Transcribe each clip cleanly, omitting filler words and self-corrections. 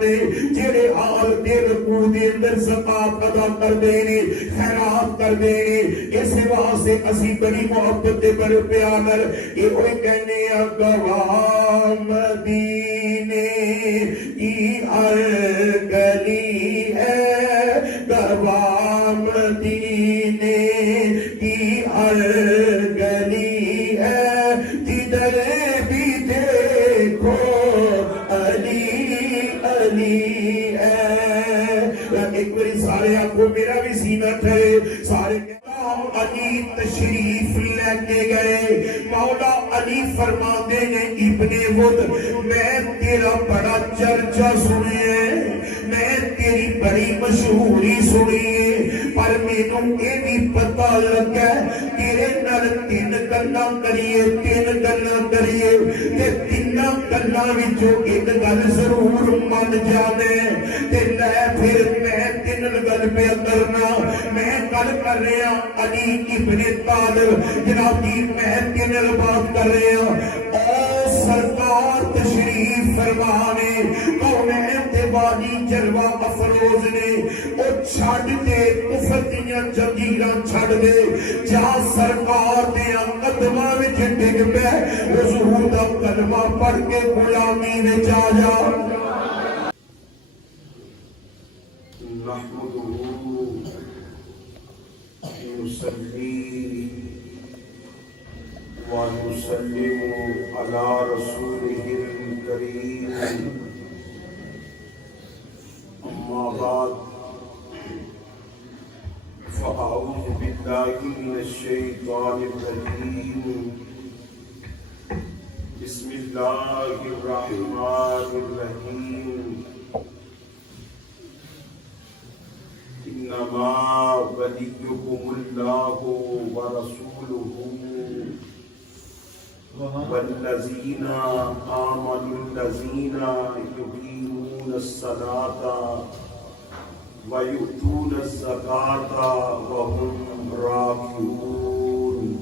دے جڑے حال دے رکوع دے اندر زکات ادا کردے نے خیرات کردے نے اس واسطے اسی بڑی محبت دے بڑے پیار نال اے اوے کہنے آ گواہ مدینے کی ہر گلی ہے گواہ مدینے کی ہر گلی ہے جدھر بھی دیکھو علی علی ہے ایک باری سارے آنکھوں میرا بھی سینہ ٹھہرے سارے علی تشریف لے کے گئے مولا علی فرماتے ہیں ابن ود میں تیرا بڑا چرچا سنے میں تیری بڑی مشہوری سنی پر مینوں یہ بھی پتہ لگا تیرے نال تین گلاں کریے تے تیناں گلاں وچوں ایک گل ضرور من جاوے تے لے پھر میں تین گل پہ کرنا میں گل کر رہا علی ابن طالب جناب جی میں تین بات کر رہا او سرکار تشریف فرمانے کونین تے والی جلوہ افروز نے او چھڑ دے کفر دیاں جنجیراں چھڑ دے جا سرکار دیاں قدماں وچ ڈگ پے حضور دا کلمہ پڑھ کے غلامی وچ آ جا نحمدہ نصلی ونسلم على رسوله الكريم أما بعد فأعوذ بالله من الشيطان الرجيم بسم الله الرحمن الرحيم إنما وليكم الله ورسوله والذين آمنوا الذين يقيمون الصلاة ويؤتون الزكاة وهم راكعون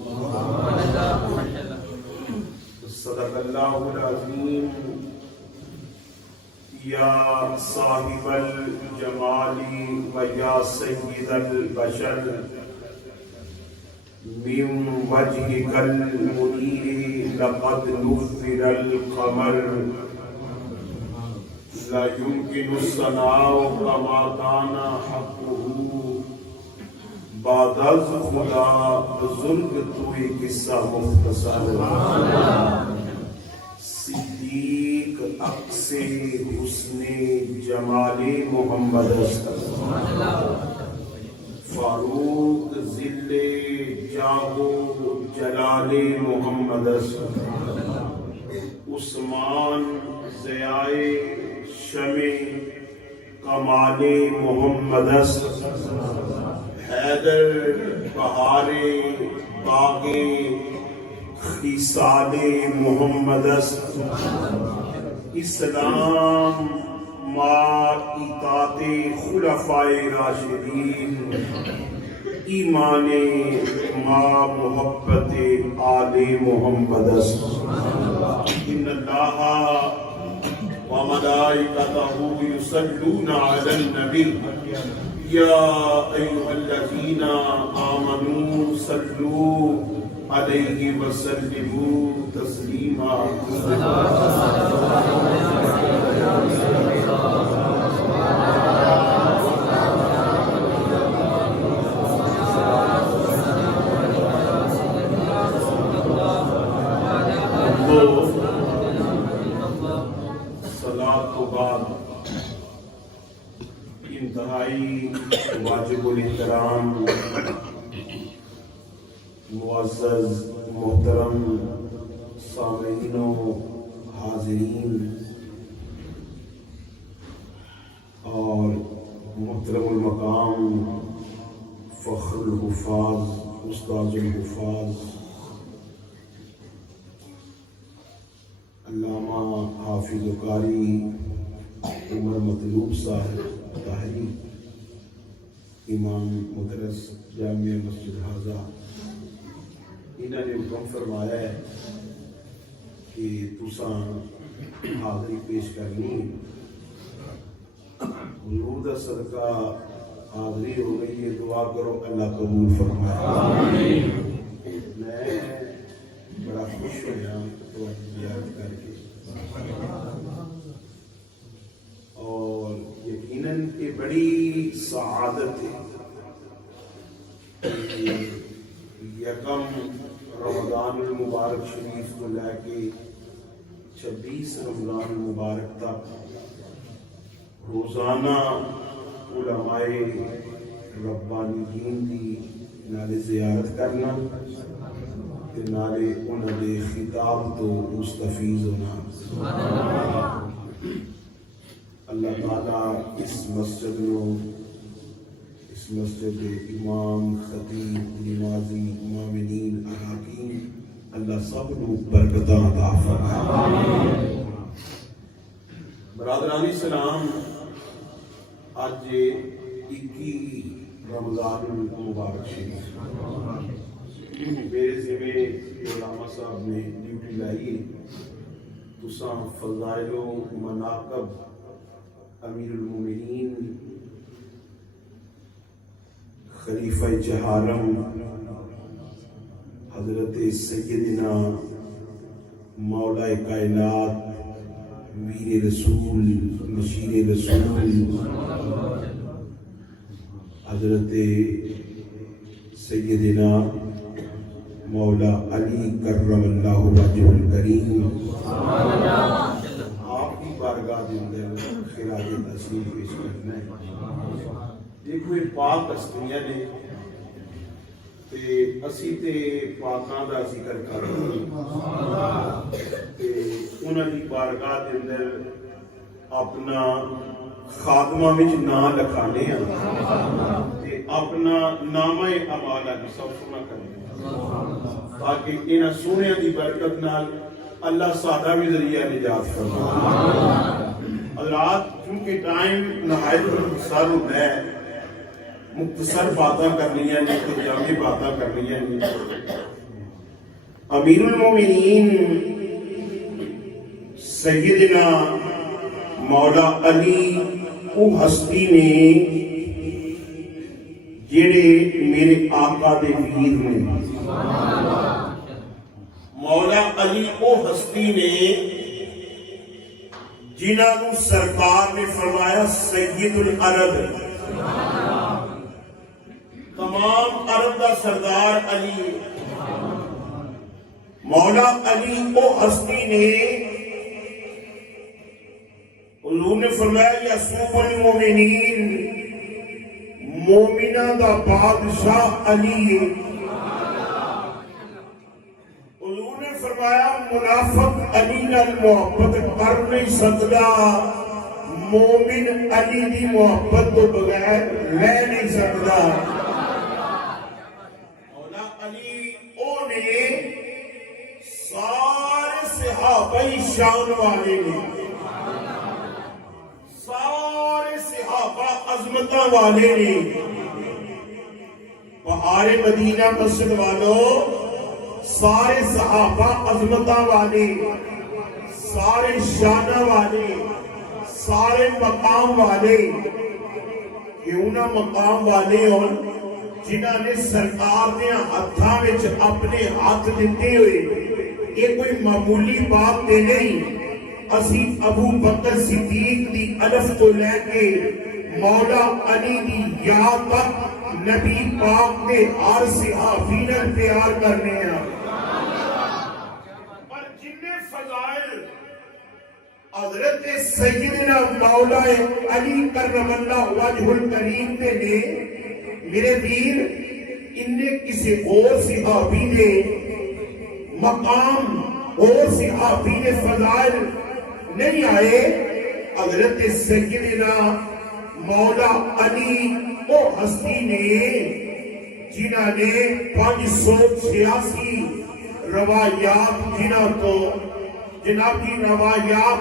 صدق الله العظيم یا صاحب الجمال و یا سید البشر من وجهك المنیر لقد نفر القمر لا يمكن الثناء كما كان حقه بعد از خدا بزرگ توی قصہ مختصر صدیق عکس حسن جمال محمد فاروق ذل جاہ جلال محمد عثمان ضیاء شمع کمال محمد حیدر بہار باغ خصال محمد اسلام ما اطاعت خلفائے راشدین ایمان ما محبت آل محمد ان اللہ وملائکتہ یصلون علی النبی یا ایھا الذین آمنوا صلوا علیہ وسلموا تسلیما صلاۃ کے بعد انتہائی واجب الاحترام معزز محترم سامعین و حاضرین اور محترم المقام فخر الحفاظ استاذ الحفاظ علامہ حافظ قاری عمر مطلوب صاحب طاہری امام مدرس جامعہ مسجد حاضہ انہوں نے حکم فرمایا ہے کہ تساں حاضری پیش کرنی حضور دا صدقہ حاضری ہو گئی ہے، دعا کرو اللہ قبول فرمائے۔ میں بڑا خوش ہوا یاد کر کے، اور یقیناً کہ بڑی سعادت ہے کہ یکم رمضان المبارک شریف کو لے کے 26 رمضان المبارک تک روزانہ علماء ربانیین دی نالے زیارت کرنا تے نالے انہاں دے خطاب تو مستفیض ہونا۔ اللہ تعالیٰ اس مسجد نو، اس مسجد دے امام، خطیب، نمازی، مومنین، اراکین، اللہ سب نو برکتاں عطا فرمائے۔ برادران اسلام، آج 21 رمضان المبارک شریف میرے ذمہ علامہ صاحب نے ڈیوٹی لائی، تساں فضائل و مناقب امیر المومنین خلیفہ چہارم حضرت سیدنا مولا کائنات میر رسول مشیر رسول حضرت سیدنا مولا علی کرم اللہ وجہ الکریم آپ کی بارگاہ کے اندر خراج تحسین پیش کرنا ہے۔ دیکھو یہ پاک ہستیاں نے تے اسی تے پاکاں دا ذکر کر رہے تے انہاں دی بارگاہ دے اندر اپنا خاتمہ وچ نام لکھانے ہیں تے اپنا نامہ اعمال دا سب سنا کرنے تاکہ انہاں سونیاں دی برکت نال اللہ سادہ بھی ذریعہ نجات فرمائے۔ حضرات چونکہ ٹائم نہایت مختصر ہوتا ہے، مختصر باتاں کرنی ہیں نہیں جامع باتاں کرنی ہیں نہیں۔ امیر المومنین سیدنا مولا علی وہ ہستی نے جڑے میرے آقا دے ویر نے، مولا علی وہ ہستی نے جنہاں نو سرکار نے فرمایا سید العرب، تمام عرب دا سردار علی۔ مولا علی وہ ہستی نے حضور نے فرمایا یسوع المومنین، مومنہ دا بادشاہ علی۔ حضور نے فرمایا منافق علی نال محبت کر نہیں سکتا، مومن علی دی محبت تو بغیر رہ نہیں سکتا۔ مولا علی او نے سارے صحابہ شان والے نے، سارے صحابہ عظمتاں والے نے۔ بہار مدینہ مسجد والوں، سارے صحابہ عظمتاں والے، سارے شانہ والے، سارے مقام والے، کیوں نہ مقام والے ہون جنہاں نے سرکار نے ہتھاں وچ اپنے ہاتھ دیتے ہوئے، یہ کوئی معمولی بات تے نہیں۔ اسی ابو بکر صدیق دی الف تو لے کے مولا علی دی یاد تک نبی پاک نے ہر صحابی نال پیار کرنے ہیں۔ پر جنہیں فضائل حضرت سیدنا مولا علی کرم اللہ وجہ الکریم نے میرے دین انہیں کسی اور صحابی نے مقام اور صحابی نے فضائل نہیں آئے۔ حضرت سیدنا مولا علی وہ ہستی نے جنہاں نے 586 روایات جنہاں تو جناب کی روایات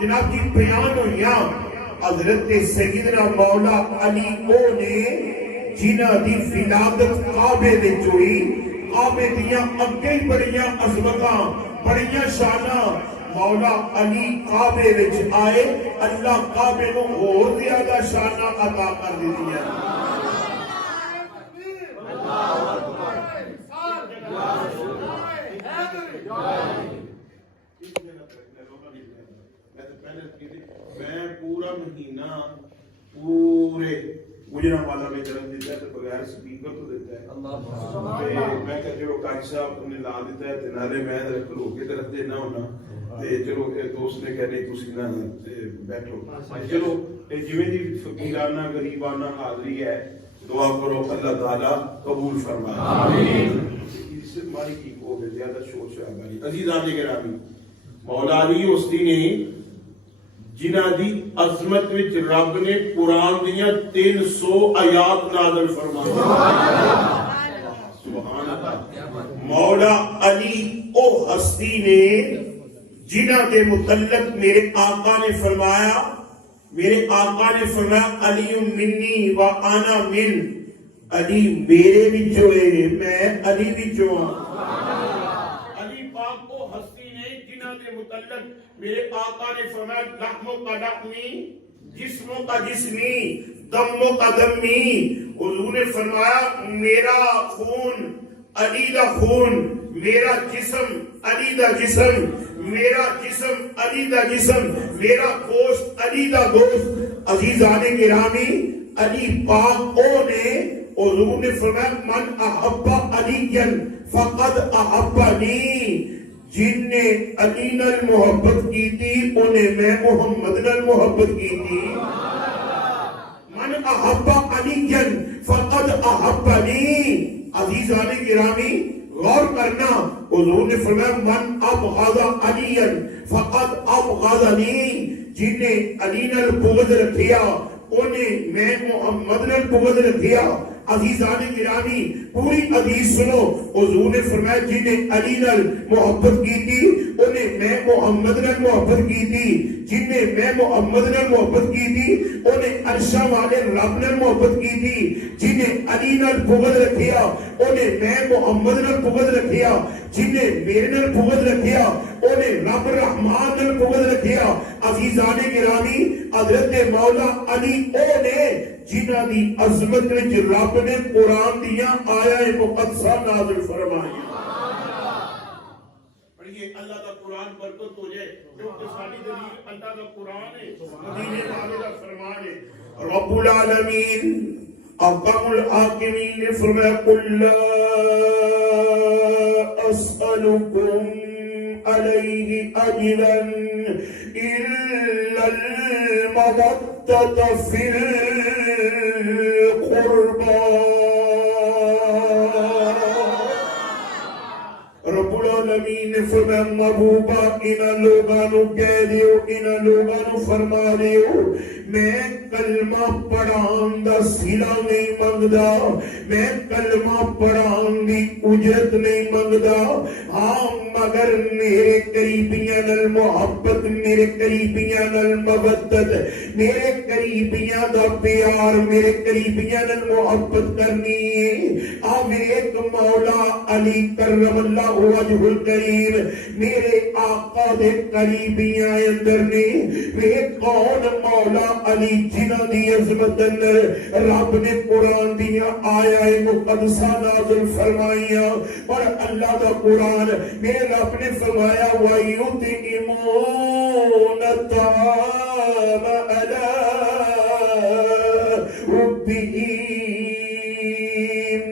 جناب کی بیان ہوئیاں حضرت سیدنا مولا علی او نے جنہاں دی ولادت کعبے دے ہوئی، کعبے دیاں اگے بڑیاں عظمتاں، بڑیاں شاناں، مولا علی کعبے وچ آئے اللہ کعبے کو اور زیادہ شانہ عطا کر دیتی ہے میں پورا مہینہ پورے گجرا والا میں جنم دیتا ہے تو بغیر سپیکر تو دیتا ہے میں کہتے ہو کاج صاحب تم نے لا دیتا ہے تنارے میں رو کے طرف دینا ہونا چلو دوست نے کہنے تسی نہ بیٹھو چلو جویں دی فقیرانہ غریبانہ حاضری ہے دعا کرو اللہ تعالیٰ قبول فرمائے آمین اس سے ہماری کی ہو گئے زیادہ شور سے ہماری عزیزان گرامی مولا علی ہستی نے جنہ دی عظمت وچ رب نے قرآن دیاں 300 آیات نازل فرمائی سبحان اللہ مولا علی او ہستی نے جنہ کے متعلق میرے آقا نے فرمایا علی منی و انا من علی میرے وچوں ہے میں علی وچوں ہاں علی پاک کو ہستی نے جنہ کے متعلق میرے آقا نے فرمایا لحموں کا لحمی جسموں کا جسمی دموں کا دمی حضور نے فرمایا میرا خون علی دا خون میرا جسم علی دا جسم میرا جسم علی دا جسم میرا گوشت علی دا گوشت عزیزان گرامی علی پاک او نے حضور نے فرمایا من احب علی فقد احبنی جن نے علی نال محبت کی تھی انہیں میں محمد نال محبت کی تھی من احب علی فقد احبنی عزیزان گرامی غور کرنا حضور نے فرمایا من ابغض علی فقد ابغضنی جن نے علی نال بغض رکھیا انہیں میں محمد نال بغض رکھیا عزیزان گرامی پوری حدیث سنو حضور نے فرمایا جن نے علی نال محبت کی تھی انہیں میں محمد نال محبت کی تھی جن نے میں محمد نال محبت کی تھی انہیں عرشہ والے رب نال محبت کی تھی جن نے علی نال بغض رکھیا انہیں میں محمد نال بغض رکھیا جن نے میرے نال بغض رکھیا انہیں رب رحمان نال بغض رکھیا عزیزان گرامی حضرت مولا علی او نے جنہ دی عظمت وچ رب نے قرآن دیا آیا مقدسہ نازل فرمائی پڑھئے اللہ کا قرآن برکت ہو جائے کیونکہ ساری دلیل اللہ کا قرآن ہے مدینے والے کا فرمان ہے رب العالمین احکم الحاکمین نے فرمایا قل لا اسألکم علیہ اجرا الا المودة فی القربى رب العالمین نے فرمایا محبوبہ انہاں لوگاں نو کہہ دیو انہاں لوگاں نو فرما دیو میں کلمہ پڑھان دا صلہ نہیں منگدا میں کلمہ پڑھان دی اجرت نہیں منگدا ہاں مگر میرے قریبیاں نال محبت میرے قریبیاں نال مودت میرے قریبیاں دا پیار میرے قریبیاں نال محبت کرنی ہے آ ایک مولا علی کرم اللہ وجہ الکریم میرے آقا دے قریبیاں اندر نے وہ کون مولا علی جنہ دی عظمت اندر رب نے قرآن دیا آیا مقدسہ نازل فرمائیا اور اللہ دا قرآن میرے رب نے فرمایا وَيُطْعِمُونَ الطَّعَامَ عَلَى حُبِّهِ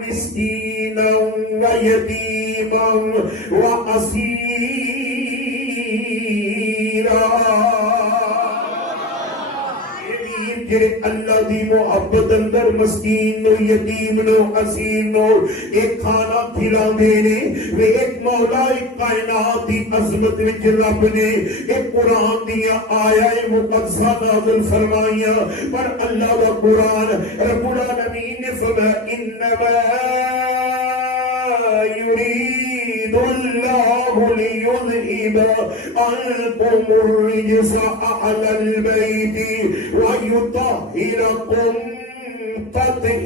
مِسْكِينًا وَيَتِيمًا وَأَسِيرًا جڑے اللہ دی محبت اندر مسکین نو یتیم نو اسیر نو ایک کھانا کھلا دینے وہ ایک مولا ایک کائنات دی عظمت وچ رب نے ایک قرآن دیا آیا مقدسہ نازل فرمائیا پر اللہ دا قرآن رب العالمین نے فرمایا انما يريد الله ليذهب عنكم الرجس أهل البيت ويطهركم تطهيرا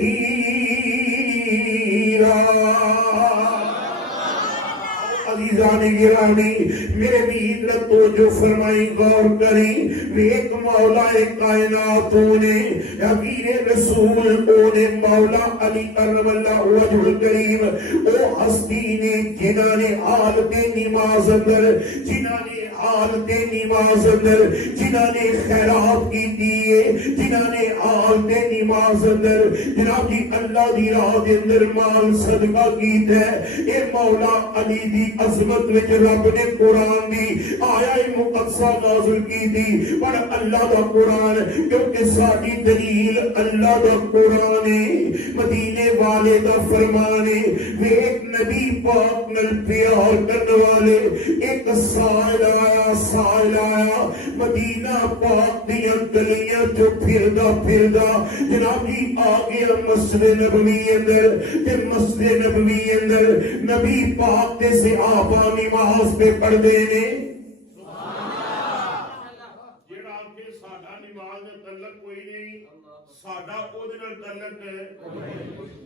عزیزان گرامی میرے ویر نے توجہ فرمائی غور کریں ایک مولا کائنات نے امیر رسول اونے مولا علی کرم اللہ وجہ الکریم او ہستی نے جنہاں نے حالت نماز اندر جنہاں نے حالت نماز اندر جنہاں نے خیرات کی دیئے جنہاں نے حالت نماز اندر جناب جی اللہ دی راہ دے اندر مال صدقہ کیتا ہے اے مولا علی دی عظمت وچ رب نے قرآن دی آیا مقدسہ نازل کی دی پر اللہ دا قرآن کیونکہ ساری دلیل اللہ دا قرآن ہے مدینے والے دا فرمان ہے وہ ایک نبی پاک نل پیار کرنے والے ایک سائل آیا مدینہ پاک دیا گلیاں جو پھردا جناب جی آگیا مسجد نبوی اندر تے مسجد نبوی اندر نبی پاک تے صحابہ نماز پہ پڑھ دے نے جڑا کہ ساڈا نماز دا تعلق کوئی نہیں ساڈا او دے نال تعلق ہے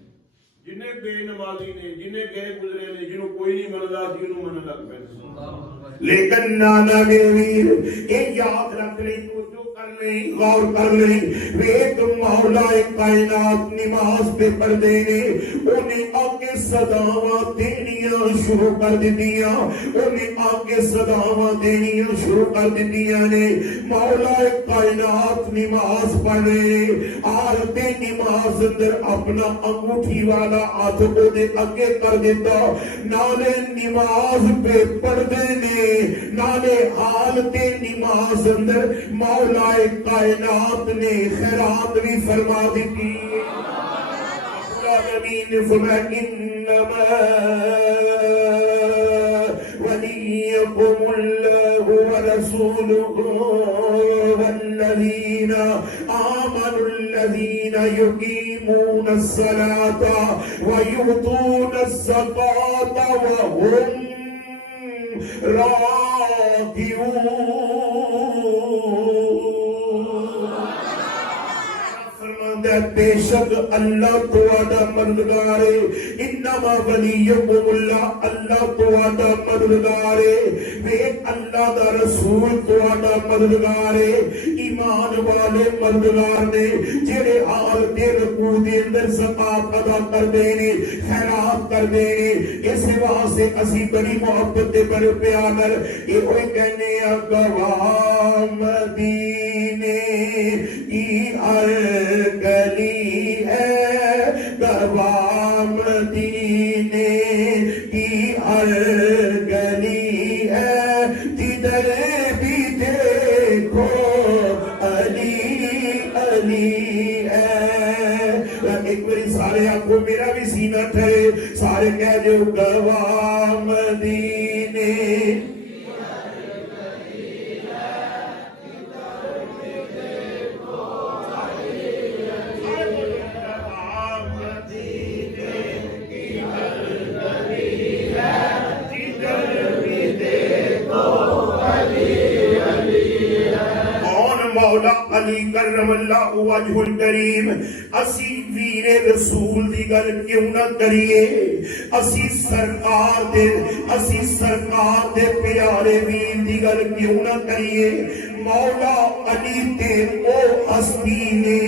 جنہیں بے نمازی نے جنہیں گئے گزرے نے جنہوں کوئی نہیں مندا جنہوں من لگ پہ لیکن نانا میرے ویر یہ یاد رکھ لیں توجہ کر لیں غور کر لیں ایک مولا کائنات نماز پہ پڑھ دینے انہیں آگے صداواں دینیاں شروع کر دیدیاں انہیں آگے صداواں دینیاں شروع کر دیدیاں نے مولا کائنات نماز پڑھے آلت نماز اندر اپنا انگوٹھی والا ہاتھ کو دے آگے کر دیتا نالے نماز پہ پڑھ دینے نالے حالت نماز اندر مولا کائنات نے خیرات بھی فرما دیتی العالمین فرمایا انما ولیکم اللہ ورسولہ والذین آمنوا الذین یقیمون الصلاة ویؤتون الزکاة وهم راکعون بے شک اللہ تواڈا مددگار ہے انما ولیکم اللہ اللہ تواڈا مددگار ہے وہ اللہ دا رسول تواڈا مددگار ہے ایمان والے مددگار نے جڑے حال دے رکوع دے اندر زکات ادا کردے نے خیرات کردے نے اس واسطے اسی بڑی محبت دے بڑے پیار نال اے ہوئے کہنے آ گواہ مدینے کی گلی ہے گواہ مدینے کی ہر گلی ہے جدھر بھی دیکھو علی علی ہے ایک باری سارے آنکھوں میرا بھی سینہ ٹھہرے سارے کہہ جو گواہ مدینے مولا علی کرم اللہ وجہ الکریم اسی ویر رسول دی گل کیوں نہ کریے اسی سرکار دے پیارے ویر دی گل کیوں نہ کریے مولا علی تے او ہستی نے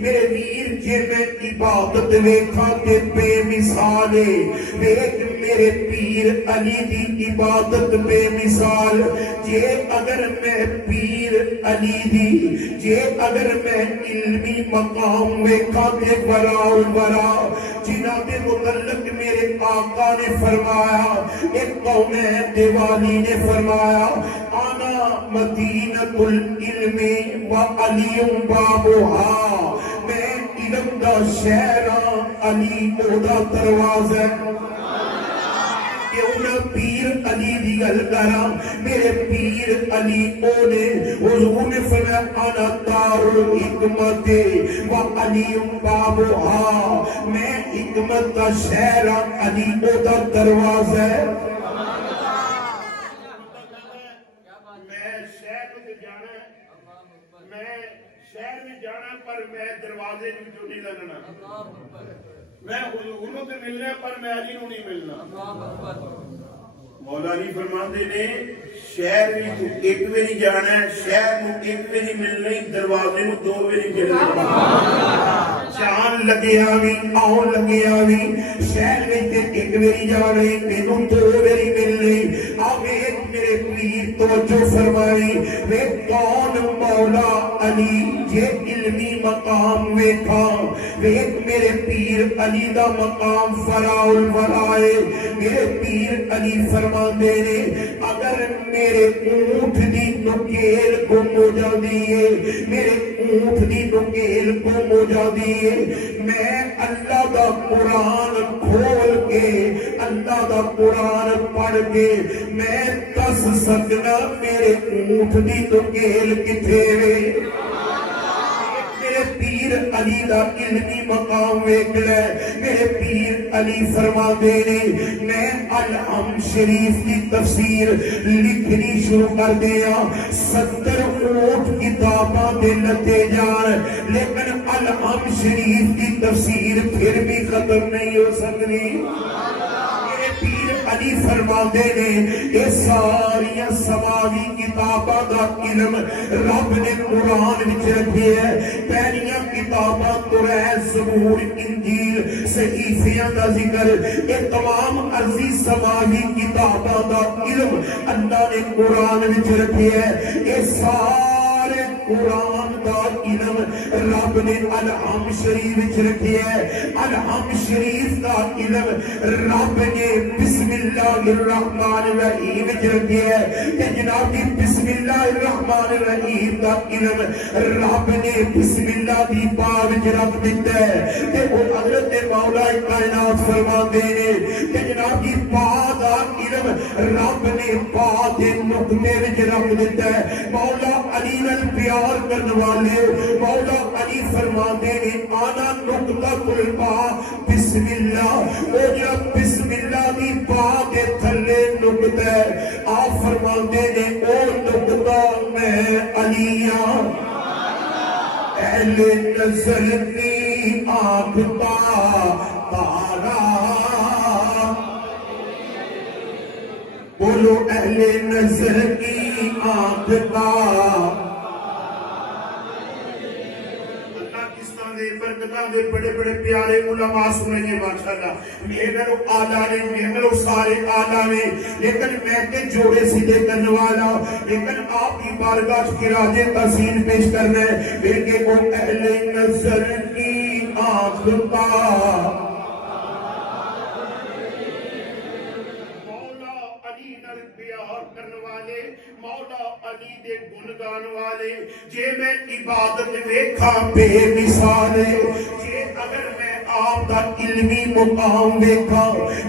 میرے ویر جے میں عبادت ویکھاں تے بے مثال ہے ویکھ میرے پیر علی دی عبادت بے مثال جے اگر میں پیر علی دی جے اگر میں علمی مقام ویکھاں تے برا جنہاں دے متعلق میرے آقا نے فرمایا ایک قومین دیوالی نے فرمایا آنا مدینۃ العلم و علی بابها میں علم دا شہر علی دا دروازہ کیوں نہ پیر علی دی گل کراں میرے پیر علی او نے حضور نے فرمایا انا دار الحکمت و علی بابها میں حکمت دا شہر علی دا دروازہ شہر میں جانا پر میں دروازے جو نہیں لگنا میں حضور سے ملنا پر میں علی نو نہیں ملنا مولا علی فرماتے نے شہر بھی تو ایک ویری جانا ہے، شہر نو ایک ویری ملنا ہی، دروازے نو دو ویری چلنا چان لگیا بھی آن لگیا بھی شہر میں تے ایک ویری جانا ہے، مینوں دو ویری ملنے آویت میرے پیر توجہ فرمائی وے کون مولا علی یہ علمی مقام ویکھا ویک میرے پیر علی دا مقام فراء الورائے میرے پیر علی فرما دے نے اگر میرے اونٹ دی نکیل گم ہو جاتی ہے میرے اونٹ دی نکیل گم ہو جاتی ہے میں اللہ دا قرآن کھول کے اللہ دا قرآن پڑھ کے میں دس سکنا میرے اونٹ دی نکیل کتھے وے میرے پیر علی دا علمی مقام ویکھ لے میرے پیر علی فرما دے نے میں الحم شریف کی تفسیر لکھنی شروع کر دیا 70 اونٹ کتاباں دے لتے جان لیکن الحم شریف کی تفسیر پھر بھی ختم نہیں ہو سکتی پیر علی فرما دے نے یہ ساری سماوی کتاباں دا علم رب نے قرآن وچ رکھے ہے پہلیاں کتاباں قرآن زبور انجیل صحیفیاں دا ذکر یہ تمام عرضی سماوی کتاباں دا علم اللہ نے قرآن وچ رکھے ہے یہ سارے قرآن دا علم رب نے الحم شریف وچ رکھے ہے الحم شریف دا علم رب نے بسم اللہ الرحمن الرحیم وچ رکھے ہے کہ جناب دی بسم اللہ الرحمن الرحیم دا علم رب نے بسم اللہ دی با وچ رکھ دتا ہے تے او حضرت مولا کائنات فرماندے نے کہ جناب دی با دا علم رب نے با دے نقطے وچ رکھ دتا ہے مولا علی نال پیار کرنے والے مولا علی فرماندے نے آنا نقطہ کل با بسم اللہ او جب بسم اللہ دی با دے تھلے نقطہ آپ فرماندے نے او نقطہ میں علیہ اہل نظر کی آنکھ تارا بولو اہل نظر کی آنکھ تارا برکتاں دے بڑے بڑے پیارے علماء سنے گے ماشاءاللہ میرے آلہ نے میرے سارے آلہ نے لیکن میں کے جوڑے سیدھے کرنے والا لیکن آپ کی بارگاہ کی راج تحسین پیش کرنا ہے میرے کے وہ اہل نظر کی آنکھ کا مولا علی دے گنگان والے جے میں عبادت ویکھا بے مثال جے اگر میں آپ دا علمی مقام ویکھا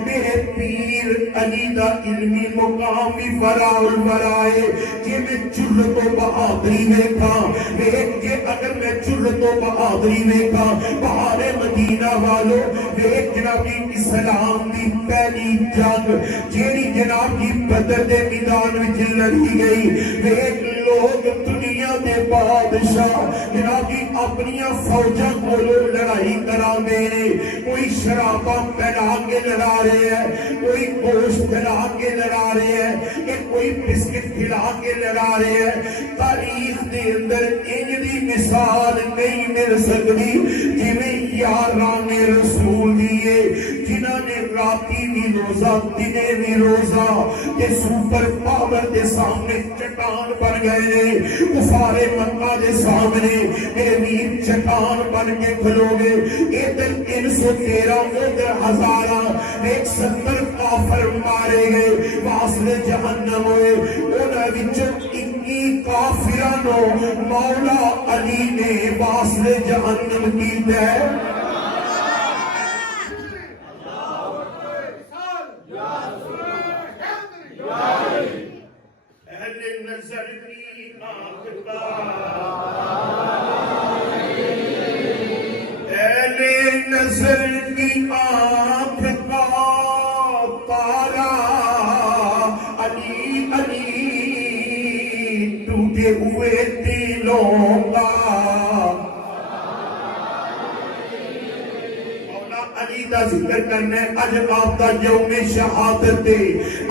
میرے پیر علی دا علمی مقام بھی فراء الورائے جے میں جرت و بہادری ویکھا ویکھ جے اگر میں جرت و بہادری ویکھا بہار مدینہ والو ویکھ جناب اسلام دی پہلی جنگ جیڑی جناب کی بدر دے میدان وچ لڑی گئی ویکھ لوگ دنیا دے بادشاہ جناب کی اپنی فوجاں کو لڑائی کرا دے کوئی شراباں پھیلا کے لڑا رہے ہیں کوئی گوشت پھیلا کے لڑا رہے ہیں کہ کوئی بسکٹ کھلا کے لڑا رہے ہیں تاریخ دے اندر ان دی مثال نہیں مل سکتی جویں یاران رسول دیے جنہاں نے راتی بھی روزہ دنے بھی روزہ کہ سپر پاور دے سامنے چٹان بن گئے کفار مکہ دے سامنے میرے ویر چٹان بن کے کھلو گے ادھر 313 ادھر 1070 کافر مارے گئے واصل جہنم ہوئے انہاں وچوں 21 کافرانو مولا علی نے واصل جہنم کیتا ہے نظر کی آنکھ کا اہل نظر کی آنکھ کا تارا علی علی ٹوٹے ہوئے دلوں کا علی دا ذکر کرنا ہے اج آپ دا یوم شہادت دے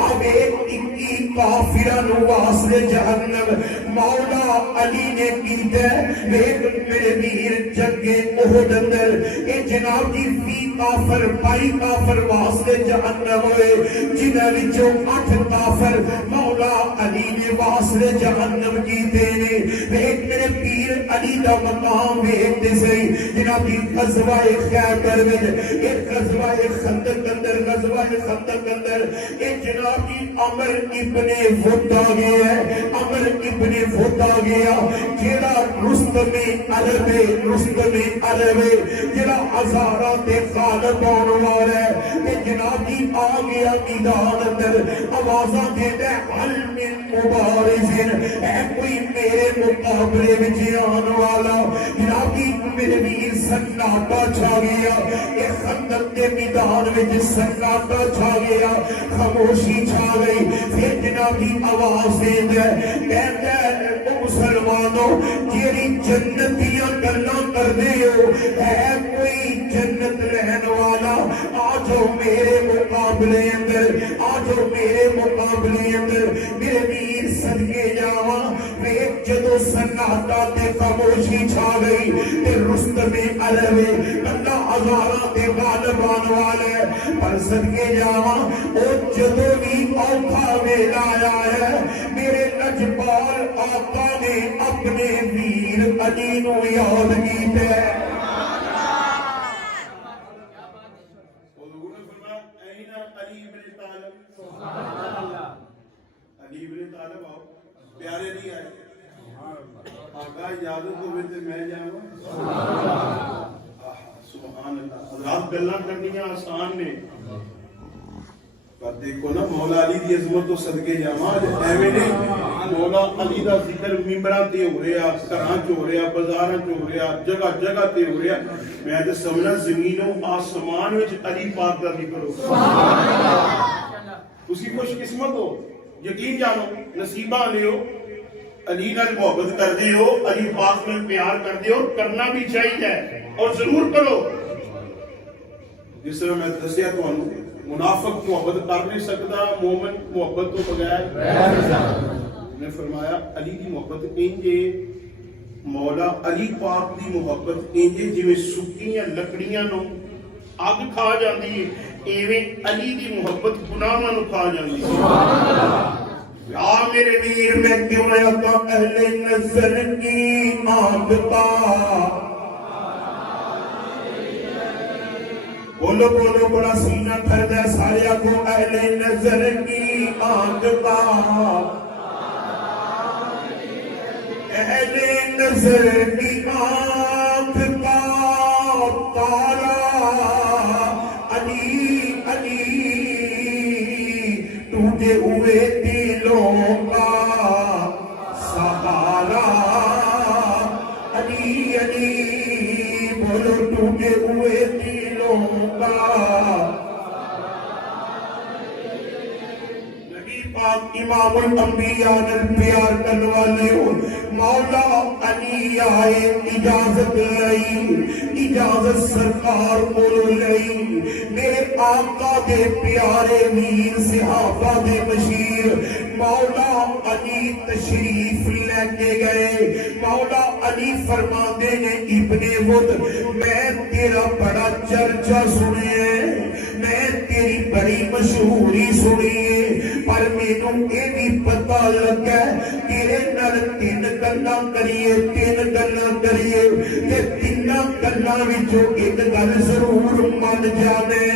اب ایک اکی کافرہ نو واسطے جہنم مولا علی نے کیتا ہے ایک میرے ویر جنگے احد اندر اے جناب دی 20 کافر 22 کافر واسطے جہنم ہوئے جنہاں وچوں 8 کافر مولا علی نے واسطے جہنم کیتے نے ایک میرے پیر علی دا مقام ویکھتے سہی جناب دی غزوہ خیبر وچ ایک غزوہ خندق اندر غزوہ خندق اندر اے جناب دی عمر ابن وط آ گیا ہے عمر ابن وط آ گیا جیڑا رستم عرب جیڑا ہزاراں تے غالب آن والا ہے تے جناب دی آ گیا میدان اندر آوازاں دیندا حل من مبارزن اے کوئی میرے مقابلے وچ آن والا جناب دی میرے ویر سناٹا چھا گیا اے خندق دے میدان وچ سناٹا چھا گیا خاموشی چھا گئی پھر جناب دی آواز دیندا کہندا او مسلمانوں جیڑی جنت دیاں گلاں کردے ہو ہے کوئی جنت رہن والا آ جاؤ میرے مقابلے اندر آ جاؤ میرے مقابلے اندر میرے ویر صدقے جاواں ویکھ جدوں سناٹا تے خاموشی چھا گئی تے رستم عرب بندہ ہزاراں تے غالب آن والا پر صدقے جاواں او جدوں بھی اوکھا ویلا آیا ہے میرے لجپال آقا نے اپنے ویر علی نو یاد کیتا ہے علی ابن طالب آؤ پیارے نہیں آئے آقا اجازت ہوئے تے میں جاؤں سبحان اللہ حضرات گلاں کرنیاں آسان نے پر دیکھو نا مولا علی دی عظمت تو صدقے جاواں ایویں نہیں مولا علی دا ذکر ممبراں تے ہو رہا گھراں چ ہو رہا بازاراں چ ہو رہا جگہ جگہ تے ہو رہا میں تے سمجھنا زمین و آسمان وچ علی پاک دا ذکر ہو سبحان اللہ تسی خوش قسمت ہو یقین جانو نصیبہ لیو علی نال محبت کردے ہو علی پاک نال پیار کردے ہو کرنا بھی چاہیے اور ضرور کرو جس طرح میں دسیا تانوں منافق محبت کر نہیں سکتا مومن محبت تو بغیر نے فرمایا علی دی محبت انجے مولا علی پاک دی محبت انجے جویں سکیاں لکڑیاں نو اگ کھا جاندی ہے ایویں علی دی محبت گناہاں نو کھا جاندی ہے سبحان اللہ یا میرے ویر میں کیوں نہ آقا اہل نظر کی آنکھ پا بولو بولو بڑا سینہ پھردہ سارے کو اہل نظر کی آنکھ پا اہل نظر کی آنکھ پا تارا علی علی ٹوٹے ہوئے دلوں کا سہارا علی علی بولو ٹوٹے ہوئے دلوں نبی پاک امام الانبیاء نے پیار کرنے والے مولا علی آئے اجازت لئی اجازت سرکار بولو لئی میرے آقا دے پیارے ویر صحابہ دے بشیر مولا علی تشریف لے کے گئے مولا علی فرماندے نے ابن ود میں تیرا بڑا چرچا سنے میں تیری بڑی مشہوری سنی پر مینوں یہ بھی پتہ لگا تیرے نال تین گلاں کریے تے تیناں گلاں وچوں ایک گل ضرور من جانے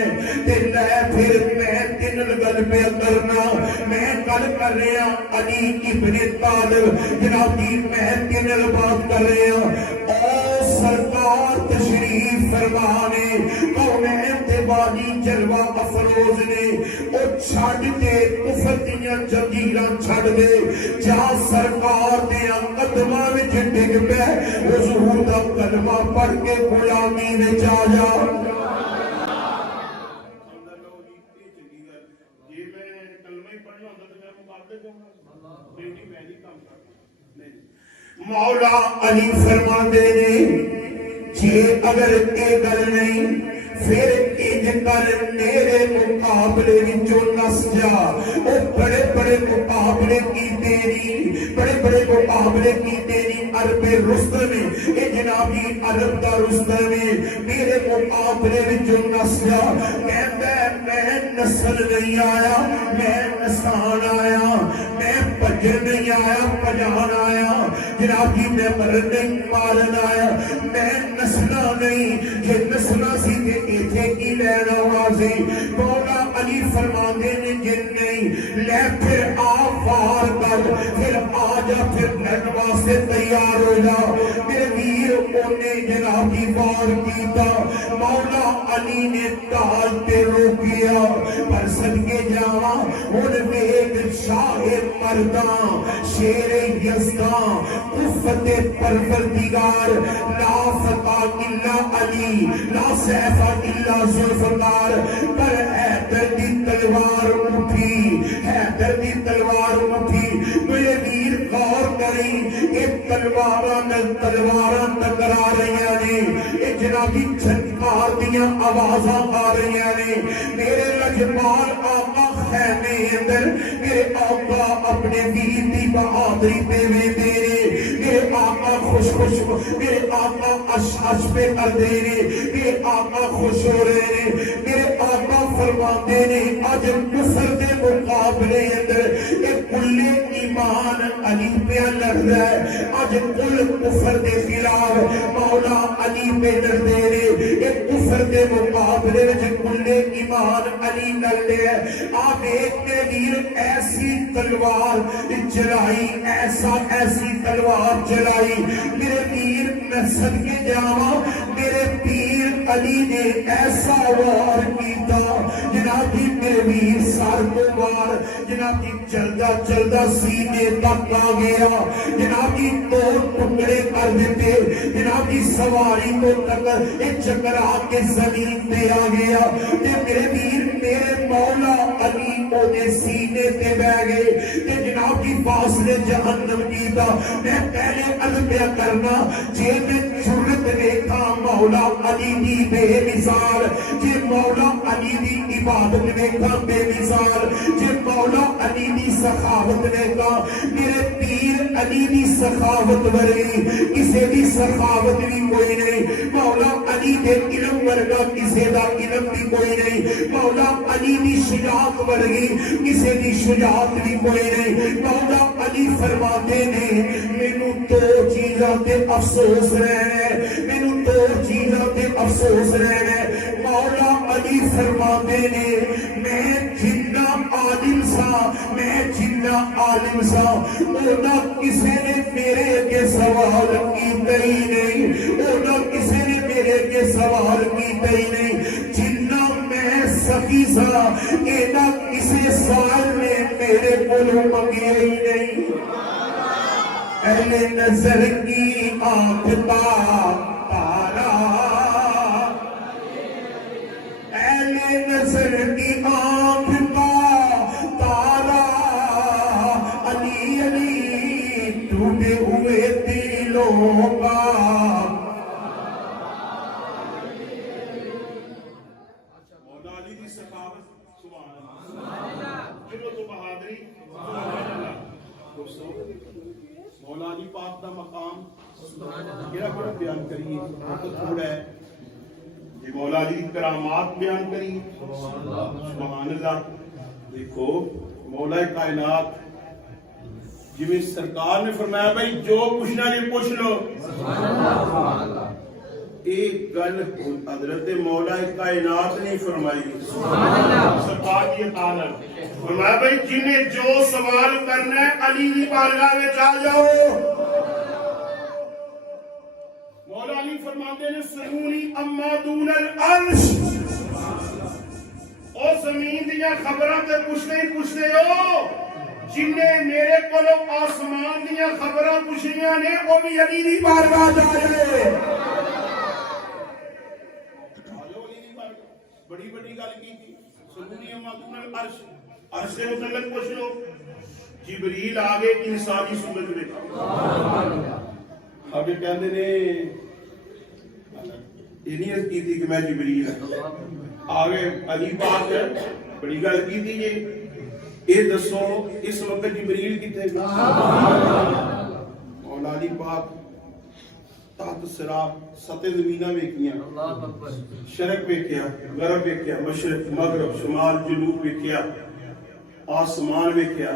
تے لے پھر میں تین گل پہ کرنا میں گل کر رہا علی ابن طالب جناب دی میں تین بات کر رہا او سرکار تشریف فرمانے قومین تے بانی جلوہ افروز نے او چھڑ دے کفر دیاں جنگیراں چھڑ دے جا سرکار دیاں قدماں وچ ڈگ پے حضور دا کلمہ پڑھ کے غلامی وچ آ جا مولا علی فرما دے نے جے اگر اے گل نہیں پھر انج کر میرے مقابلے وچوں نس جا. او بڑے بڑے مقابلے کی تیری, بڑے بڑے مقابلے کی تیری عرب رستم, اے جنابی عرب دا رستم میرے مقابلے وچوں نس جا. کہندا میں نسل نہیں آیا, میں نسان آیا, میں بھجن نہیں آیا, بجان آیا. جناب جی میں مرن نہیں, مارن آیا. میں نسلہ نہیں, یہ نسلہ سی تے ایتھے کی لینا واضح. مولا علی فرماندے نے جن نہیں لے پھر آ وار کر, پھر آ جا, پھر لڑن واسطے تیار ہو جا. میرے ویر انہیں جناب جی وار کیتا. مولا علی نے تاج پہ روکیا, پر صدقے جاواں ہن ویگ شاہ مرداں, شیر یزداں, قوت پروردگار, لا فتح الا علی, لا سیف الا ذوالفقار. پر حیدر دی تلوار اٹھی, حیدر دی تلوار اٹھی. میرے ویر غور کریں, ایک تلواراں نال تلواراں ٹکرا رہیاں نے, ایک جنابی چھنکار دیاں آوازاں آ رہیاں نے. میرے لجپال آقا خیمے اندر, میرے آقا اپنے ویر دی بہادری پہ ویندے نے. میرے آقا خوش خوش, میرے آقا اش پہ کر دے نے, میرے آقا خوش ہو رہے نے. میرے آقا فرماتے نے اج کفر دے مقابلے اندر ایک کل ایمان علی پہ لڑ رہا ہے. اج کل کفر دے خلاف مولا علی پہ لڑ دے نے. ایک کفر دے مقابلے وچ کل ایمان علی لڑ رہا ہے. آپ ایک کے ویر ایسی تلوار چلائی, ایسی تلوار چلائی. میرے پیر میں صدقے جاواں, میرے پیر علی نے ایسا وار کیتا. جناب جی میرے ویر سر کو وار, جناب جی چلدا چلدا سینے تک آ گیا. جناب جی دو ٹکڑے کر دیتے. جناب جی سواری کو چکرا کے زمین پہ آ گیا. میرے ویر میرے مولا علی دے سینے تے بہ گئے. جناب جی فاصلے جہنم کیتا. میں پہلے البیہ کرنا جے میں جرت دیکھا مولا علی دی بے مثال, جے مولا علی دی عبادت دیکھا بے مثال, جے مولا علی دی سخاوت دیکھا. میرے پیر علی دی سخاوت ورگی کسے دی سخاوت بھی کوئی نہیں. مولا علی دے علم ورگا کسے دا علم بھی کوئی نہیں. مولا علی دی شجاعت ورگی کسے دی شجاعت بھی کوئی نہیں. مولا علی فرماتے نے مینوں دو چیزاں تے افسوس رہنا, مینوں دو چیزاں تے افسوس رہنا. مولا علی فرماتے نے میں جنہ عالم سا, میں جنہ عالم سا, اونا کسے نے میرے اگے سوال کیتا ہی نہیں, اونا کسے نے میرے اگے سوال کیتا ہی نہیں. جنہ میں سخی سا, اینا کسے سال نے میرے کولوں منگیا ہی نہیں. اہل نظر کی آنکھ کا تارا, اہل نظر کی آنکھ کا تارا, علی علی ٹوٹے ہوئے دلوں کا. مولا علی دی سخاوت, سبحان اللہ, چلو تو بہادری, سبحان اللہ. مولا علی پاک دا مقام میرا بڑا بیان کریے, بہت تھوڑا ہے. یہ مولا علی کرامات بیان کریے, سبحان اللہ. دیکھو مولا کائنات جی سرکار نے فرمایا بھائی جو پوچھنا یہ پوچھ لو. ایک گل حضرت مولا کائنات نے فرمائی, سرکار کی اطاعت. فرمایا بھائی جنہیں جو سوال کرنا ہے علی کی بارگاہ میں آ جاؤ. مولا علی فرماتے ہیں سنونی اما دون العرش, او زمین دیا خبراں تے پوچھتے ہی پوچھتے ہو. جنہیں میرے کولو آسمان دیا خبراں پوچھنیاں نے وہ بھی علی دی بارگاہ جا رہے. بڑی بڑی گل کی تھی. سنونی اما دون العرش, عرش سے متعلق پوچھ لو. جبریل آگے انسانی صورت میں آگے کہتے نے یہ نہیں عرض کی تھی کہ میں جبریل آگے علی پاک بڑی گل کی تھی یہ دسو اس وقت جبریل کتنے مولا علی پاک تحت سراب سطح زمینہ ویکھیاں شرق ویکھیا غرب ویکھیا مشرق مغرب شمال جنوب ویکھیا آسمان ویکھیا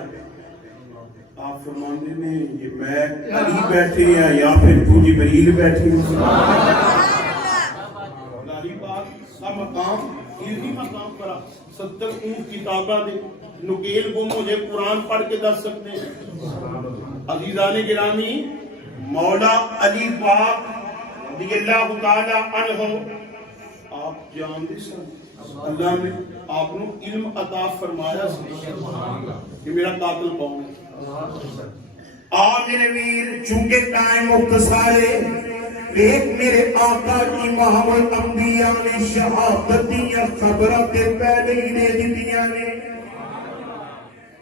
آپ فرماندے نے یہ میں علی بیٹھے ہیں یا پھر تو جبریل بیٹھے ہیں علی پاک کا مقام یہ مقام پر 70 اونٹ کتابہ دے نکیل گم ہو جائے قرآن پڑھ کے دس سکتے ہیں عزیزان گرامی مولا علی پاک رضی اللہ تعالی عنہ آپ جانتے سن اللہ نے آپ نے علم عطا فرمایا کہ میرا قاتل کون ہے میرے ویر چونکہ ٹائم مختصر ہے ایک میرے آقا امام الانبیاء نے شہادت دیا خبروں کے پہلے ہی دے دیا نے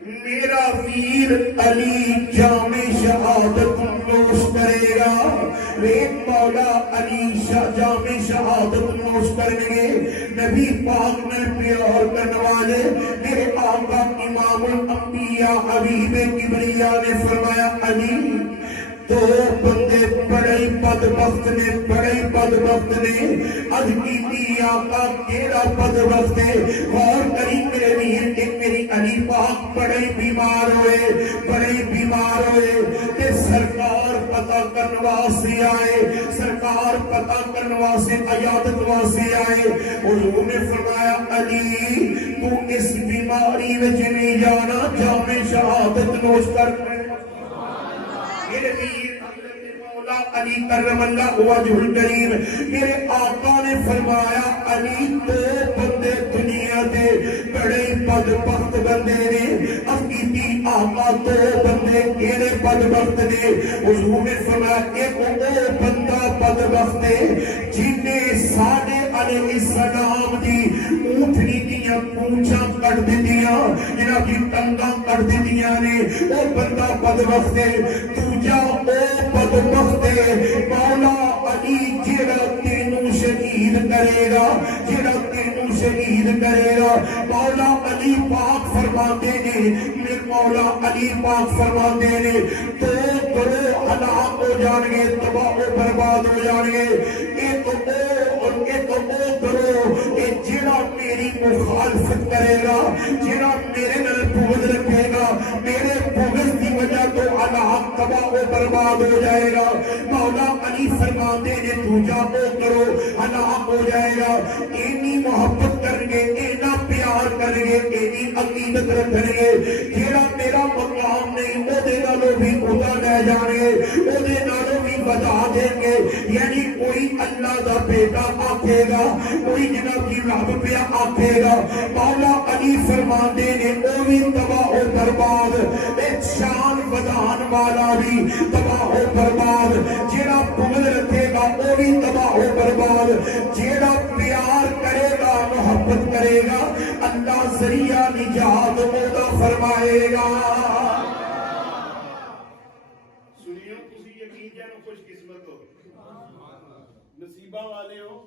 میرا ویر علی جامع شہادت نوش کرے گا ایک مولا علی جامع شہادت نوش کریں گے نبی پاک میں پیار کرنے والے میرے آقا امام الانبیاء حبیب کبریا نے فرمایا علی تو بندے بڑے بدبخت نے اج کی آقا کیڑا بدبخت ہے غور کری میرے ویر ایک میری علی پاک بڑے بیمار ہوئے تے سرکار پتہ کرنے واسطے آئے سرکار پتہ کرنے واسطے عیادت واسطے آئے حضور نے فرمایا علی تو اس بیماری وچ نہیں جانا جامع شہادت نوش کر میرے ویر علی کرم اللہ وجہ الکریم میرے آقا نے فرمایا علی تو بندے دنیا دے بڑے بدبخت بندے نے حقیقی آقا تو بندے کیڑے بدبخت نے حضور نے فرمایا ایک وہ بندہ بدبخت ہے جن نے ساڈے علیہ السلام دی اونٹنی دیاں پونچھاں کٹ دتیاں جناب دی ٹنگاں کٹ دتیاں نے وہ بندہ بدبخت ہے دوجا وہ بدبخت مولا علی جڑا تینوں شہید کرے گا مولا علی پاک فرماتے نے میرے مولا علی پاک فرماتے نے تو کرو ہلاک ہو جان گے تباہ و برباد ہو جان گے ایک وہ کرو کہ جڑا میری مخالفت کرے گا جڑا میرے نال بغض رکھے گا میرے بغض کی وجہ تو ہلاک تباہ و برباد ہو جائے گا مولا علی فرماتے نے دوجا وہ کرو ہلاک ہو جائے گا اینی محبت کریں گے اینا پیار کریں گے اینی عقیدت رکھیں گے جیڑا میرا مقام نہیں وہ دے نالوں بھی خدا لے جانے وہ دے نالوں بھی بتا دیں گے یعنی کوئی اللہ دا بیٹا آکھے گا کوئی جناب کی رب پہ آکھے گا مولا علی فرماتے نے وہ بھی تباہ و برباد ایک شان ودان والا بھی تباہ و برباد جیڑا بغض رکھے گا وہ بھی تباہ و برباد جیڑا پیار کرے گا محبت کرے گا اللہ ذریعہ نجات مولا فرمائے گا سنیو کسی یقین جانو خوش قسمت ہو نصیبہ والے ہو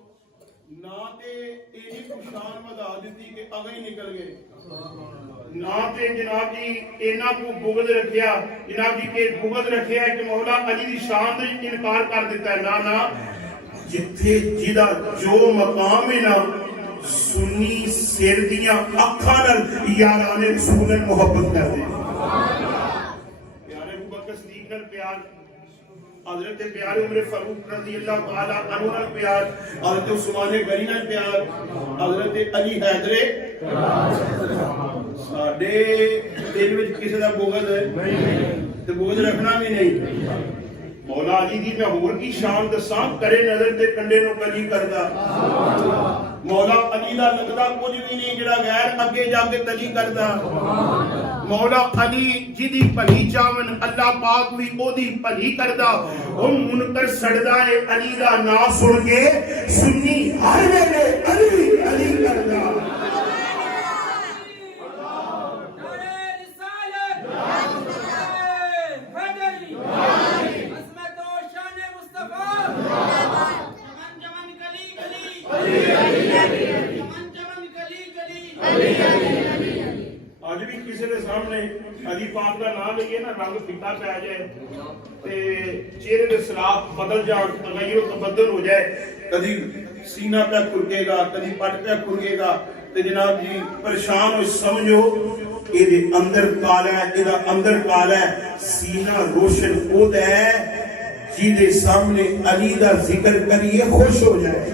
نہ تے ایہی خوشان مدا دیتی کہ اگے نکل گئے نہ تے جناب جی اینا کو بغض رکھیا جناب جی کے بغض رکھیا ہے کہ مولا علی دی شان تے انکار کر دیتا ہے نہ جتھے جدا جو مقام ہے نا سنی سر دیاں اکھاں نال یاران رسول محبت کر دے پیارے ابو بکر صدیق نال پیار حضرت پیارے عمر فاروق رضی اللہ تعالی عنہ نال پیار حضرت عثمان غنی نال پیار حضرت علی حیدر ساڈے دل وچ کسے دا بغض ہے نہیں تے بغض رکھنا بھی نہیں مولا علی دی میں ہور کی شان دساں کرے نظر تے کنڈے نو کلی کردا مولا علی دا لگدا کچھ بھی نہیں جڑا غیر اگے جا کے کلی کردا مولا علی جدی بھلی چاون اللہ پاک بھی او دی بھلی کردا او منکر سڑدا ہے علی دا نام سن کے سنی ہر ویلے علی علی کردا کلی ਅੱਜ ਵੀ ਕਿਸੇ ਦੇ ਸਾਹਮਣੇ ਅਲੀ ਪਾਕ ਦਾ ਨਾਮ ਲਈਏ ਨਾ ਰੰਗ ਫਿੱਕਾ ਪੈ ਜਾਏ ਤੇ ਚਿਹਰੇ ਦੇ ਸਰਾਪ ਬਦਲ ਜਾਣ ਤਗਯੁਰ ਤਬਦਲ ਹੋ ਜਾਏ ਕਦੀ ਸੀਨਾ ਪਿਆ ਖੁਰਕੇਗਾ ਕਦੀ ਪੱਟ ਪਿਆ ਖੁਰਕੇਗਾ ਤੇ ਜਨਾਬ ਜੀ ਪਰੇਸ਼ਾਨ ਹੋ ਸਮਝੋ ਇਹਦੇ ਅੰਦਰ ਕਾਲਾ ਹੈ ਇਹਦਾ ਅੰਦਰ ਕਾਲਾ ਹੈ ਸੀਨਾ ਰੋਸ਼ਨ ਉਹਦਾ ਹੈ ਜਿਹਦੇ ਸਾਹਮਣੇ ਅਲੀ ਦਾ ਜ਼ਿਕਰ ਕਰੀਏ ਖੁਸ਼ ਹੋ ਜਾਏ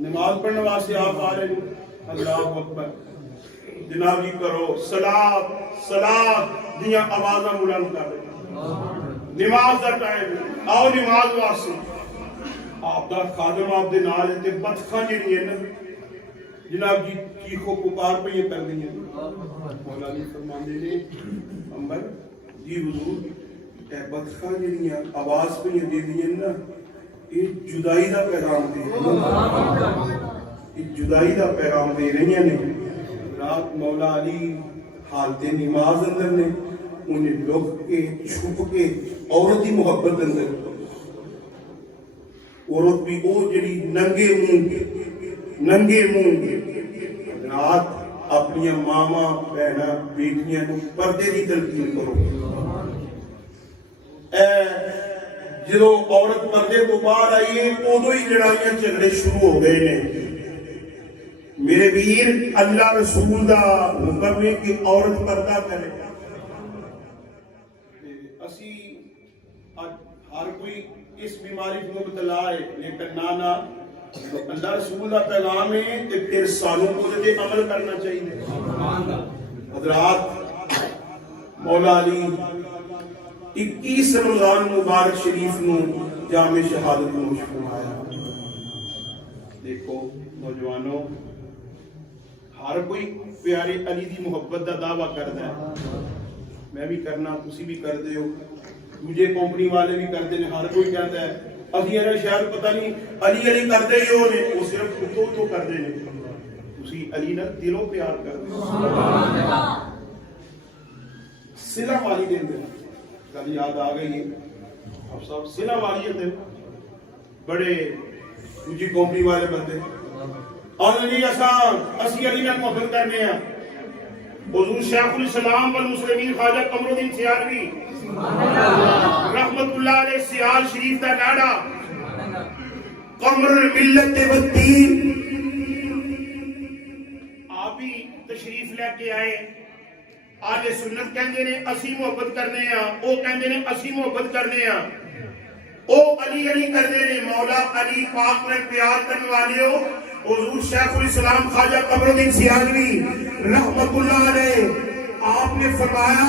نماز پڑھنے واسطے آپ آ رہے ہیں. اللہ اکبر. جناب جی کرو صلاۃ صلاۃ دیاں آوازاں بلند کر رہے. نماز دا ٹائم آؤ نماز واسطے. آپ دا خادم آپ دے نال تے بطخاں جڑیاں نا جناب جی چیخو پکار پہ یہ کر دیں. مولا علی فرماندے نے عمر جی حضور اے بطخاں جڑیاں آواز پہ یہ دے دیں نا یہ جدائی دا پیغام دے یہ جدائی دا پیغام دے رہی ہیں. رات مولا علی حالت نماز اندر نے انہیں لوگ کے چھپ کے عورت کی محبت اندر عورت بھی وہ جڑی ننگے منہ رات اپنی ماما بہنا بیٹیاں کو پردے کی تلقین کرو. جدو عورت پردے تو باہر آئی ہے ادو ہی لڑائیاں جھگڑے شروع ہو گئے نے. میرے ویر اللہ رسول دا حکم ہے کہ عورت پردہ کرے. اسی ہر کوئی اس بیماری کو مبتلا ہے لیکن نانا اللہ رسول دا پیغام ہے کہ پھر سانوں کو دے عمل کرنا چاہیے. حضرات مولا علی 21 رمضان مبارک شریف نو جامع شہادت نو فرمایا. دیکھو نوجوانوں ہر کوئی پیارے علی دی محبت دا دعویٰ کرتا ہے. میں بھی کرنا تسی بھی کر دے ہو مجھے کمپنی والے بھی کرتے ہیں. ہر کوئی کہتا ہے ابھی اگر شاید پتہ نہیں علی علی کرتے ہی ہو نے وہ صرف تو کرتے ہیں. تسی علی نہ دلوں پیار کرتے صلہ والی دن دے کل یاد آ گئی ہے اب صاحب صلہ والی دن بڑے مجھے کمپنی والے بندے اور علی اسی علی نے محبت کرنے ہیں. حضور شیخ الاسلام والمسلمین خواجہ قمر الدین سیالوی رحمت اللہ علیہ سیال شریف کا لاڑا قمر الملت والدین آپ بھی تشریف لے کے آئے. آل سنت کہندے نے اسی محبت کرنے ہیں او کہندے نے اسی محبت کرنے ہیں. او علی علی کردے نے. مولا علی پاک میں پیار کرنے والے ہو حضور شیخ الاسلام خواجہ قمر الدین سیالوی رحمت اللہ علیہ آپ نے فرمایا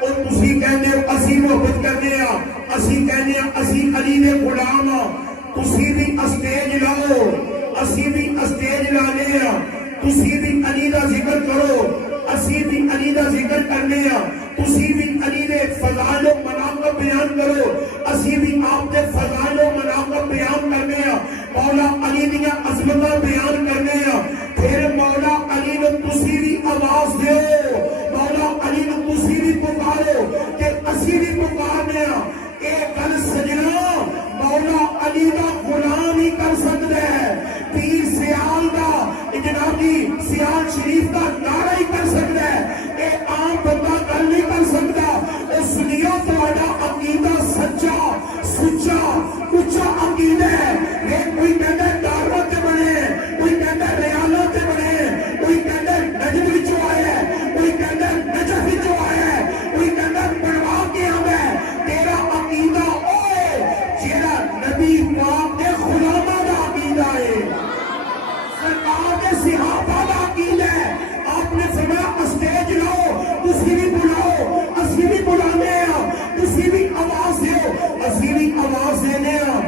او تسی کہنے اسی محبت کرنے ہیں اسی کہنے اسی علی دے غلام ہاں. تسی بھی اسٹیج لاؤ اسی بھی اسٹیج لانے ہیں. تسی بھی علی دا ذکر کرو اسی بھی علی دا ذکر کرنے ہیں. تسی بھی علی دے فضائل و مناقب بیان کرو اسی بھی آپ دے فضائل و مناقب بیان کرنے ہیں. مولا علی دیا عظمتاں بیان کرنے ہیں. پھر مولا علی نے تسی بھی آواز دیو مولا علی نے تسی بھی پکارو کہ اسی بھی پکارنے ہیں. ایک گل سجنا مولا علی دا غلام ہی کر سکتا ہے. پیر سیال دا جنابی سیال شریف کا نعرہ ہی کر سکتا ہے. ایک عام بندہ گل نہیں کر سکتا. اس لیے تہاڈا عقیدہ سچا سچا اچا عقیدہ ہے. ایک کوئی کہتا ہے داروں تے بنے کوئی کہتا ہے ریالوں تے بنے کوئی کہتا ہے نجد وچوں آیا ہے کوئی کہتا ہے نجف وچوں آیا ہے کوئی کہتا ہے بنوا کے آیا ہے. تیرا عقیدہ اوے جیڑا نبی پاک دے غلاماں دا عقیدہ ہے سرکار دے صحابہ دا عقیدہ ہے. آپ نے فرمایا اسٹیج لاؤ تسی بھی بلاؤ اسی بھی بلانے ہیں تسی بھی آواز دیو اسی بھی آواز دینے ہیں.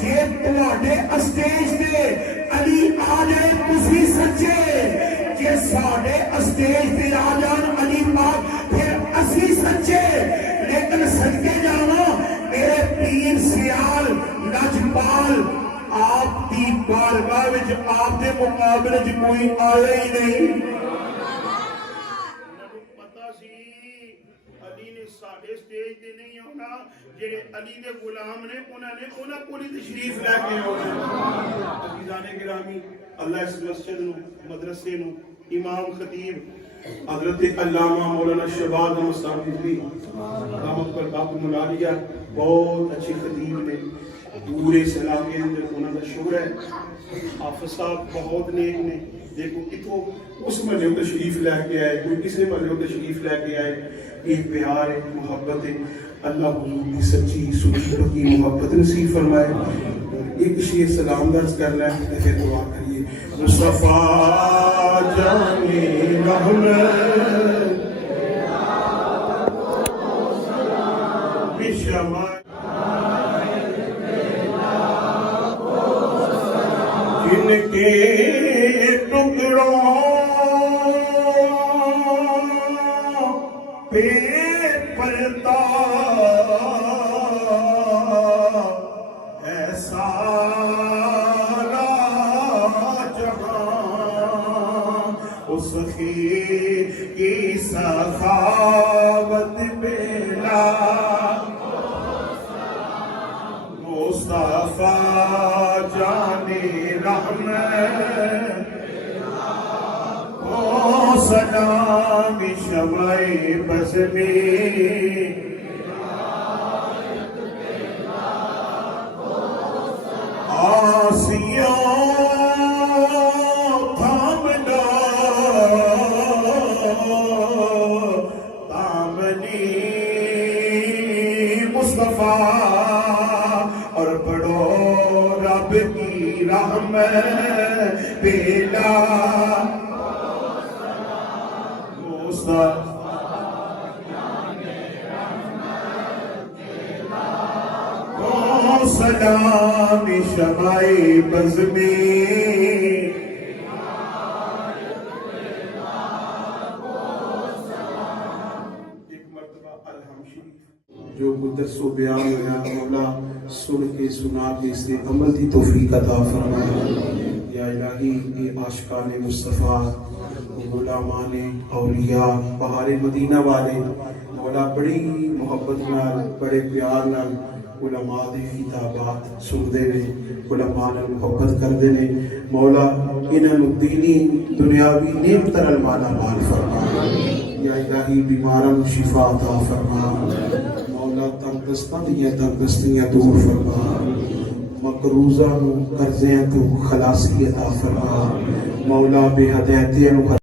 جے تواڈے اسٹیج تے علی آ جائے تسی سچے جے ساڈے اسٹیج تے آ جان علی پاک پھر اسی سچے. لیکن سچے جانا میرے پیر سیال لجپال آپ دی بارگاہ وچ آپ دے مقابلے وچ کوئی آیا ہی نہیں. پتہ سی علی نے ساڈے سٹیج تے نہیں ہونا جڑے علی دے غلام نے انہاں کول ہی تشریف لے کے آنا. عزیزان گرامی اللہ اس مسجد نو مدرسے نو امام خطیب حضرت علامہ مولانا شہباز احمد صاحب رحمت پر باپ ملالیہ بہت اچھے خطیب نے. پورے اس علاقے اندر انہوں کا شکر ہے. حافظ صاحب بہت نیک نے. دیکھو کتوں اس محلے تشریف لے کے آئے کوئی کسی محلے تشریف لے کے آئے. ایک پیار ہے محبت ہے. اللہ حضور کی سچی سچی محبت نصیب فرمائے. ایک شیئر سلام درس کرنا ہے پھر دعا کریے. مصطفیٰ جانے رحمت بشمائل جن کے ٹکڑوں پہ پلتا ہے سارا جہاں، اس کی سخاوت بلا مصطفیٰ جانے رحمت سلام شمع بز میں آسیاں تھامنا دامنی مصطفیٰ اور پڑھو رب کی رحمت بیلا سلام شمع بز میں ایک مرتبہ الحم شریف جو قدس و بیان ہوا مولا سن کے سنا کے اس کے عمل کی توفیق عطا فرما یا الہی اے عاشقان مصطفیٰ غلامان اولیاء بہار مدینہ والے مولا بڑی محبت نال بڑے پیار نال علماء دی خطابات سن دے نے علماء نال محبت کر دے نے مولا انہاں نوں دینی دنیاوی نعمت نال مالا مال فرما یا الہی بیماراں نوں شفا عطا فرما مولا تندرستاں دیاں تندرستیاں دور فرما مقروضاں نوں قرضیاں تو خلاصی عطا فرما مولا بے ہدایتیاں نوں